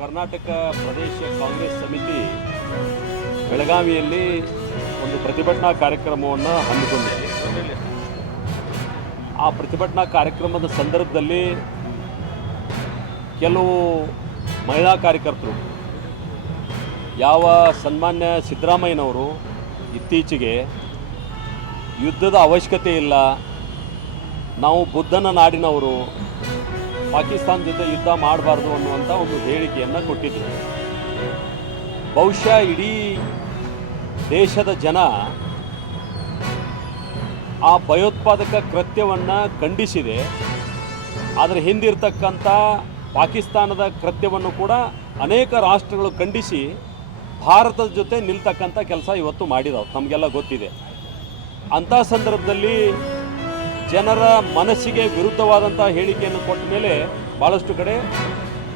ಕರ್ನಾಟಕ ಪ್ರದೇಶ ಕಾಂಗ್ರೆಸ್ ಸಮಿತಿ ಬೆಳಗಾವಿಯಲ್ಲಿ ಒಂದು ಪ್ರತಿಭಟನಾ ಕಾರ್ಯಕ್ರಮವನ್ನು ಹಮ್ಮಿಕೊಂಡಿದೆ. ಆ ಪ್ರತಿಭಟನಾ ಕಾರ್ಯಕ್ರಮದ ಸಂದರ್ಭದಲ್ಲಿ ಕೆಲವು ಮಹಿಳಾ ಕಾರ್ಯಕರ್ತರು ಯಾವ ಸನ್ಮಾನ್ಯ ಸಿದ್ದರಾಮಯ್ಯನವರು ಇತ್ತೀಚೆಗೆ ಯುದ್ಧದ ಅವಶ್ಯಕತೆ ಇಲ್ಲ, ನಾವು ಬುದ್ಧನ ನಾಡಿನವರು, ಪಾಕಿಸ್ತಾನ ಜೊತೆ ಯುದ್ಧ ಮಾಡಬಾರ್ದು ಅನ್ನುವಂಥ ಒಂದು ಹೇಳಿಕೆಯನ್ನು ಕೊಟ್ಟಿದ್ದರು. ಬಹುಶಃ ಇಡೀ ದೇಶದ ಜನ ಆ ಭಯೋತ್ಪಾದಕ ಕೃತ್ಯವನ್ನು ಖಂಡಿಸಿದೆ. ಅದರ ಹಿಂದಿರ್ತಕ್ಕಂಥ ಪಾಕಿಸ್ತಾನದ ಕೃತ್ಯವನ್ನು ಕೂಡ ಅನೇಕ ರಾಷ್ಟ್ರಗಳು ಖಂಡಿಸಿ ಭಾರತದ ಜೊತೆ ನಿಲ್ತಕ್ಕಂಥ ಕೆಲಸ ಇವತ್ತು ಮಾಡಿದವು, ನಮಗೆಲ್ಲ ಗೊತ್ತಿದೆ. ಅಂಥ ಸಂದರ್ಭದಲ್ಲಿ ಜನರ ಮನಸ್ಸಿಗೆ ವಿರುದ್ಧವಾದಂಥ ಹೇಳಿಕೆಯನ್ನು ಕೊಟ್ಟ ಮೇಲೆ ಭಾಳಷ್ಟು ಕಡೆ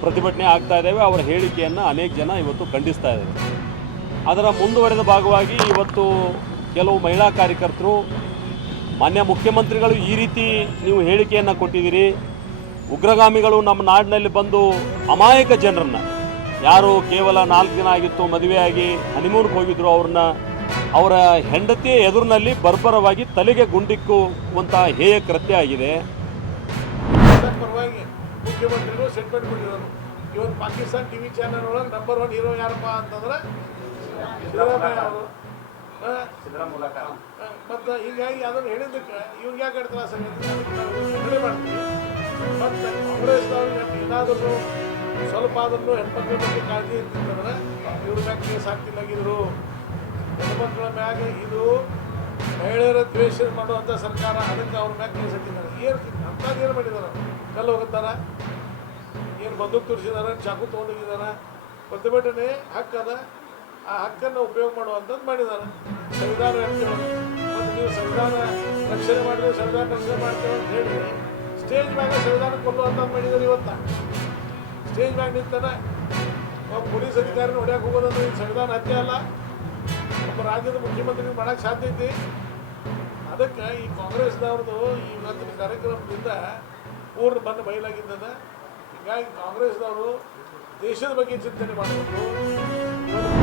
ಪ್ರತಿಭಟನೆ ಆಗ್ತಾ ಇದ್ದಾವೆ. ಅವರ ಹೇಳಿಕೆಯನ್ನು ಅನೇಕ ಜನ ಇವತ್ತು ಖಂಡಿಸ್ತಾ ಇದ್ದಾರೆ. ಅದರ ಮುಂದುವರೆದ ಭಾಗವಾಗಿ ಇವತ್ತು ಕೆಲವು ಮಹಿಳಾ ಕಾರ್ಯಕರ್ತರು ಮಾನ್ಯ ಮುಖ್ಯಮಂತ್ರಿಗಳು ಈ ರೀತಿ ನೀವು ಹೇಳಿಕೆಯನ್ನು ಕೊಟ್ಟಿದ್ದೀರಿ, ಉಗ್ರಗಾಮಿಗಳು ನಮ್ಮ ನಾಡಿನಲ್ಲಿ ಬಂದು ಅಮಾಯಕ ಜನರನ್ನು, ಯಾರು ಕೇವಲ 4 ದಿನ ಆಗಿತ್ತು ಮದುವೆಯಾಗಿ ಹನಿಮೂನ್ಗೆ ಹೋಗಿದ್ರು, ಅವರ ಹೆಂಡತಿಯ ಎದುರಿನಲ್ಲಿ ಬರ್ಬರವಾಗಿ ತಲೆಗೆ ಗುಂಡಿಕ್ಕುವಂಥ ಹೇಯ ಕೃತ್ಯ ಆಗಿದೆ. ಪರವಾಗಿ ಮುಖ್ಯಮಂತ್ರಿಗಳು ಸ್ಟೇಟ್ಮೆಂಟ್ ಕೊಟ್ಟಿರೋರು. ಇವತ್ತು ಪಾಕಿಸ್ತಾನ ಟಿವಿ ಚಾನಲ್ ಒಳಗೆ ನಂಬರ್ 1 ಹೀರೋ ಯಾರಪ್ಪ ಅಂತಂದ್ರೆ ಸಿದ್ದರಾಮಯ್ಯ ಅವರು. ಮತ್ತು ಹೀಗಾಗಿ ಅದನ್ನು ಹೇಳಿದ್ದಕ್ಕೆ ಇವ್ರಿಗೆ ಯಾಕೆ ಹೇಳ್ತಾರೆ ಸಂಗತಿ ಮಾಡ್ತೀವಿ. ಮತ್ತು ಕಾಂಗ್ರೆಸ್ನವ್ರು ಏನಾದರೂ ಸ್ವಲ್ಪ ಆದ್ರೂ ಹೆಣ್ಮಕ್ಳ ಬಗ್ಗೆ ಕಾಳಜಿ ಇರ್ತಿತ್ತಂದ್ರೆ ಇವ್ರ ಮ್ಯಾಗ ಕೇಸ್ ಹಾಕ್ತಿಲ್ಲಾಗಿದ್ರು. ಹೆಣ್ಮಕ್ಳ ಮ್ಯಾಗ ಇದು ಮಹಿಳೆಯರ ದ್ವೇಷ ಮಾಡುವಂಥ ಸರ್ಕಾರ, ಅದಕ್ಕೆ ಅವ್ರ ಮ್ಯಾಗ ಕೇಸ್ ಹಾಕಿದ್ದಾರೆ. ಅಂಥದ್ದೇನು ಮಾಡಿದಾರೆ? ಕಲ್ಲು ಹೋಗುತ್ತಾರ, ಏನು ಬಂದೂಕು ತೋರಿಸಿದಾರೆ, ಚಾಕು ತೊಗೊಂಡೋಗಿದ್ದಾರೆ. ಪ್ರತಿಭಟನೆ ಹಕ್ಕದ, ಆ ಹಕ್ಕನ್ನು ಉಪಯೋಗ ಮಾಡುವಂಥದ್ದು ಮಾಡಿದ್ದಾರೆ. ಸಂವಿಧಾನ ಹೇಳ್ತೇವೆ, ಮತ್ತು ನೀವು ಸಂವಿಧಾನ ರಕ್ಷಣೆ ಮಾಡಿದ್ರೆ ಸಂವಿಧಾನ ರಕ್ಷಣೆ ಮಾಡ್ತೇವೆ ಅಂತ ಹೇಳಿ ಸ್ಟೇಜ್ ಮ್ಯಾಗ ಸಂವಿಧಾನ ಕೊಲ್ಲುವಂಥದ್ದು ಮಾಡಿದ್ದಾರೆ. ಇವತ್ತು ಸ್ಟೇಜ್ ಮ್ಯಾಗ ನಿಂತಾನೆ ಒಬ್ಬ ಪೊಲೀಸ್ ಅಧಿಕಾರಿನ ಹೊಡ್ಯಕ್ಕೆ ಹೋಗೋದಂದ್ರೆ ಇದು ಸಂವಿಧಾನ ಹತ್ಯೆ ಅಲ್ಲ, ಒಬ್ಬ ರಾಜ್ಯದ ಮುಖ್ಯಮಂತ್ರಿಗೆ ಮಾಡೋಕ್ಕೆ ಸಾಧ್ಯ ಐತಿ. ಅದಕ್ಕೆ ಈ ಕಾಂಗ್ರೆಸ್ನವ್ರದ್ದು ಈ ಇವತ್ತಿನ ಕಾರ್ಯಕ್ರಮದಿಂದ ಪೂರ್ಣ ಬಂದು ಬಯಲಾಗಿದ್ದದ. ಹೀಗಾಗಿ ಕಾಂಗ್ರೆಸ್ನವರು ದೇಶದ ಬಗ್ಗೆ ಚಿಂತನೆ ಮಾಡಬೇಕು.